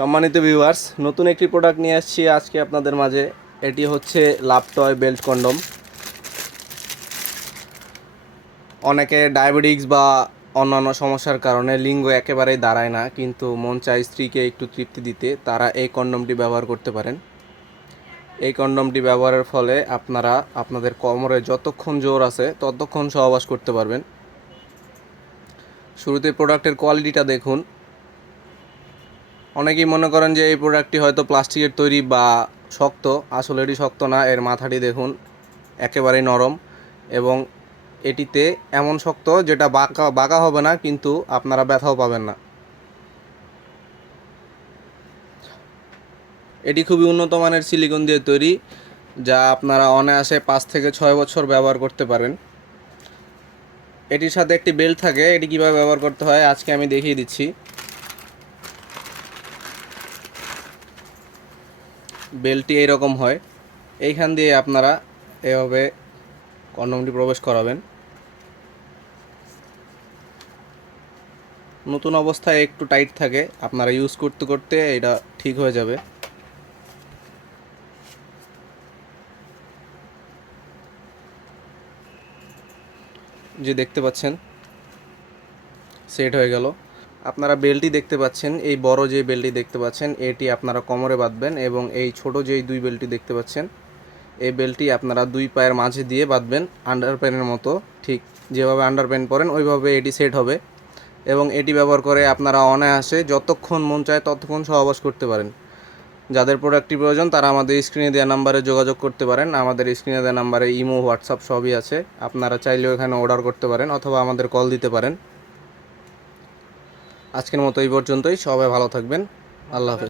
সম্মানিত ভিউয়ার্স, নতুন একটি প্রোডাক্ট নিয়ে আসছি আজকে আপনাদের মাঝে। এটি হচ্ছে লাভ টয় বেল্ট কন্ডম। অনেকে ডায়াবেটিক্স বা অন্যান্য সমস্যার কারণে লিঙ্গ একেবারেই দাঁড়ায় না, কিন্তু মন চায় স্ত্রীকে একটু তৃপ্তি দিতে, তারা এই কন্ডমটি ব্যবহার করতে পারেন। এই কন্ডমটি ব্যবহারের ফলে আপনারা আপনাদের কোমরে যতক্ষণ জোর আছে ততক্ষণ সহবাস করতে পারবেন। শুরুতে প্রোডাক্টের কোয়ালিটিটা দেখুন। অনেকেই মনে করেন যে এই প্রোডাক্টটি হয়তো প্লাস্টিকের তৈরি বা শক্ত। আসলে এটি শক্ত না, এর মাথাটি দেখুন একেবারেই নরম, এবং এটিতে এমন শক্ত যেটা বাঁকা বাঁকা হবে না, কিন্তু আপনারা ব্যথাও পাবেন না। এটি খুবই উন্নত মানের সিলিকন দিয়ে তৈরি, যা আপনারা অনায়াসে 5 থেকে 6 বছর ব্যবহার করতে পারেন। এটির সাথে একটি বেল্ট থাকে। এটি কীভাবে ব্যবহার করতে হয় আজকে আমি দেখিয়ে দিচ্ছি। বেল্টটি এইরকম হয়। এইখান দিয়ে আপনারা এভাবে কন্ডমটি প্রবেশ করাবেন। নতুন অবস্থায় একটু টাইট থাকে, আপনারা ইউজ করতে করতে এটা ঠিক হয়ে যাবে। যে দেখতে পাচ্ছেন সেট হয়ে গেল। আপনারা বেল্টটি দেখতে পাচ্ছেন, এই বড় যে বেল্টটি দেখতে পাচ্ছেন এটি আপনারা কোমরে বাঁধবেন, এবং এই ছোট যেই দুই বেল্টটি দেখতে পাচ্ছেন এই বেল্টটি আপনারা দুই পায়ের মাঝে দিয়ে বাঁধবেন আন্ডারপ্যান্টের মতো। ঠিক যেভাবে আন্ডারপ্যান্ট পরেন ওইভাবে এটি সেট হবে, এবং এটি ব্যবহার করে আপনারা অনায়াসে যতক্ষণ মন চায় ততক্ষণ সহবাস করতে পারেন। যাদের প্রোডাক্টটি প্রয়োজন তারা আমাদের স্ক্রিনে দেওয়া নাম্বারে যোগাযোগ করতে পারেন। আমাদের স্ক্রিনে দেওয়া নাম্বারে ইমো, হোয়াটসঅ্যাপ সবই আছে। আপনারা চাইলেও এখানে অর্ডার করতে পারেন অথবা আমাদের কল দিতে পারেন। আজকের মতো এই পর্যন্তই। সবাই ভালো থাকবেন। আল্লাহ হাফেজ।